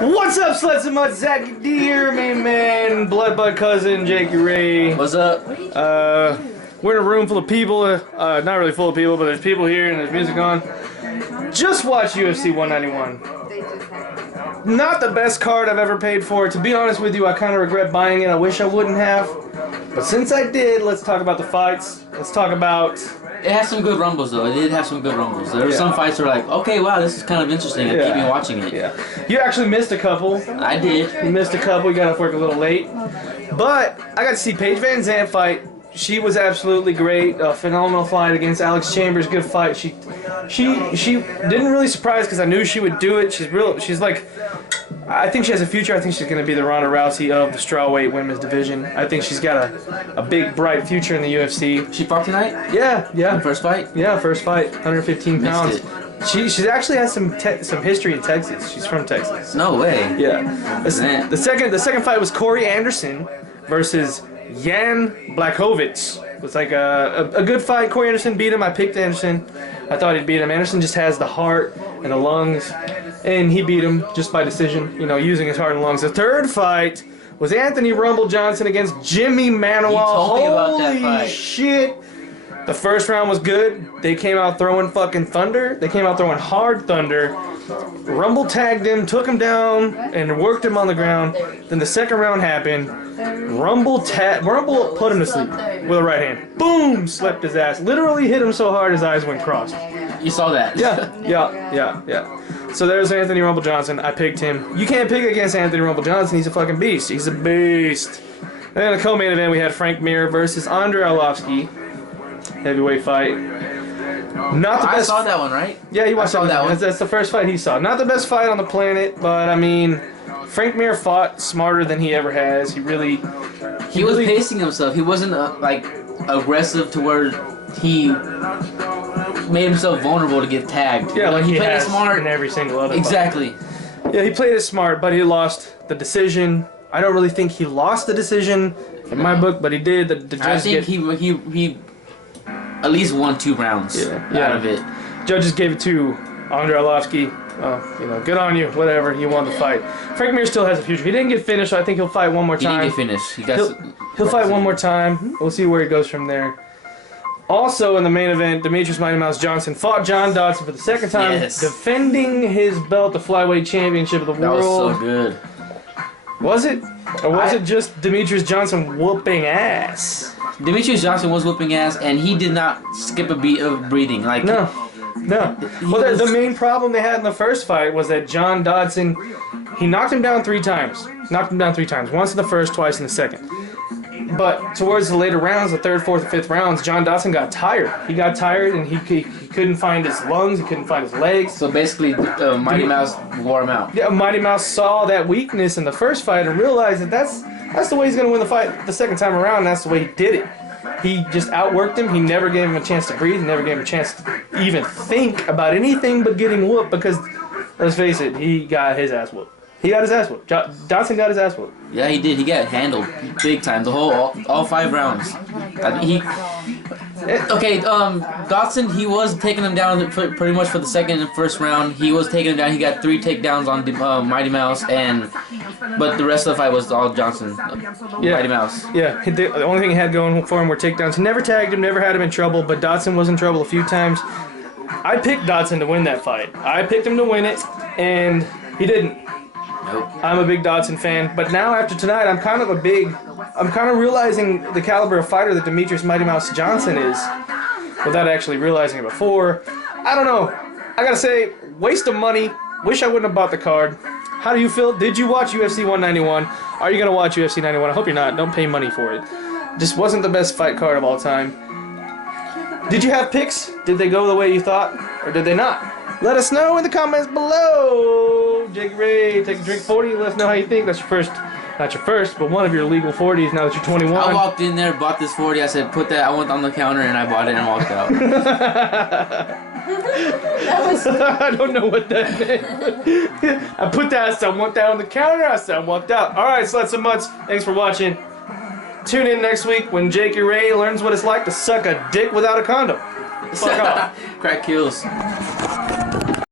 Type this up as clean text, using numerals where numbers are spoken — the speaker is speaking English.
What's up, sluts and mutts? Zach Deer, main man, blood bud cousin, Jakey Ray. What's up? We're in a room full of people. Not really full of people, but there's people here and there's music on. Just watch UFC 191. Not the best card I've ever paid for. To be honest with you, I kind of regret buying it. I wish I wouldn't have. But since I did, let's talk about the fights. Let's talk about... It has some good rumbles, though. It did have some good rumbles. There were some fights where like, okay, wow, this is kind of interesting. I keep me watching it. Yeah. You actually missed a couple. I did. You missed a couple. You got off work a little late. But I got to see Paige Van Zandt fight. She was absolutely great. A phenomenal fight against Alex Chambers. Good fight. She didn't really surprise because I knew she would do it. She's like, I think she has a future. I think she's going to be the Ronda Rousey of the strawweight women's division. I think she's got a big, bright future in the UFC. She fought tonight? Yeah. The first fight? Yeah, first fight. 115 pounds. She's actually has some history in Texas. She's from Texas. No way. Yeah. The second fight was Corey Anderson versus Jan Blachowicz. It was like a good fight. Corey Anderson beat him. I picked Anderson. I thought he'd beat him. Anderson just has the heart and the lungs, and he beat him just by decision, you know, using his heart and lungs. The third fight was Anthony Rumble Johnson against Jimmy Manuwa. You told me about that fight. Holy shit. The first round was good. They came out throwing fucking thunder. They came out throwing hard thunder. Rumble tagged him, took him down, and worked him on the ground. Then the second round happened. Rumble put him to sleep with a right hand. Boom! Slept his ass. Literally hit him so hard his eyes went crossed. You saw that? Yeah. So there's Anthony Rumble Johnson. I picked him. You can't pick against Anthony Rumble Johnson. He's a fucking beast. He's a beast. And then in the co-main event, we had Frank Mir versus Andrei Arlovski. Heavyweight fight. Not the best. I saw that one, right? Yeah, you watched that one. That's the first fight he saw. Not the best fight on the planet, but I mean, Frank Mir fought smarter than he ever has. He was pacing himself. He wasn't like aggressive to where he made himself vulnerable to get tagged. Yeah, like he played has it smart in every single other Exactly. fight. Yeah, he played it smart, but he lost the decision. I don't really think he lost the decision in my book, but he did. The judge he at least won 2 rounds out of it. Judges gave it to Andrei Arlovski. You know, good on you. Whatever, he won the fight. Frank Mir still has a future. He didn't get finished, so I think he'll fight one more time. He didn't get finished. He'll fight one more time. We'll see where he goes from there. Also in the main event, Demetrius Mighty Mouse Johnson fought John Dodson for the second time, defending his belt, the flyweight championship of the world. That was so good. Was it? Or was it just Demetrius Johnson whooping ass? Demetrius Johnson was whooping ass, and he did not skip a beat of breathing. Like No. Well, the main problem they had in the first fight was that John Dodson, he knocked him down 3 times. Once in the first, twice in the second. But towards the later rounds, the 3rd, 4th, and 5th rounds, John Dodson got tired. He got tired, and he couldn't find his lungs. He couldn't find his legs. So basically, Mighty Mouse wore him out. Yeah, Mighty Mouse saw that weakness in the first fight and realized that that's the way he's going to win the fight the second time around, and that's the way he did it. He just outworked him. He never gave him a chance to breathe. He never gave him a chance to even think about anything but getting whooped because, let's face it, he got his ass whooped. Dodson got his ass whooped. Yeah, he did. He got handled big time. All 5 rounds. Dodson, he was taking him down pretty much for the second and first round. He was taking him down. He got 3 takedowns on Mighty Mouse, but the rest of the fight was all Johnson. Mighty Mouse. Yeah, the only thing he had going for him were takedowns. He never tagged him, never had him in trouble, but Dodson was in trouble a few times. I picked Dodson to win that fight. I picked him to win it, and he didn't. Nope. I'm a big Dodson fan, but now after tonight, I'm kind of realizing the caliber of fighter that Demetrius Mighty Mouse Johnson is, without actually realizing it before. I don't know. I gotta say, waste of money. Wish I wouldn't have bought the card. How do you feel? Did you watch UFC 191? Are you gonna watch UFC 91? I hope you're not. Don't pay money for it. Just wasn't the best fight card of all time. Did you have picks? Did they go the way you thought, or did they not? Let us know in the comments below. Jake Ray, take a drink 40. Let us know how you think. That's your first, not your first, but one of your legal 40s now that you're 21. I walked in there, bought this 40. I said, put that. I went on the counter and I bought it and walked out. I don't know what that meant. I put that. I said, I want that on the counter. I said, I walked out. All right, sluts and mutts. Thanks for watching. Tune in next week when Jakey Ray learns what it's like to suck a dick without a condom. Fuck off. Crack kills.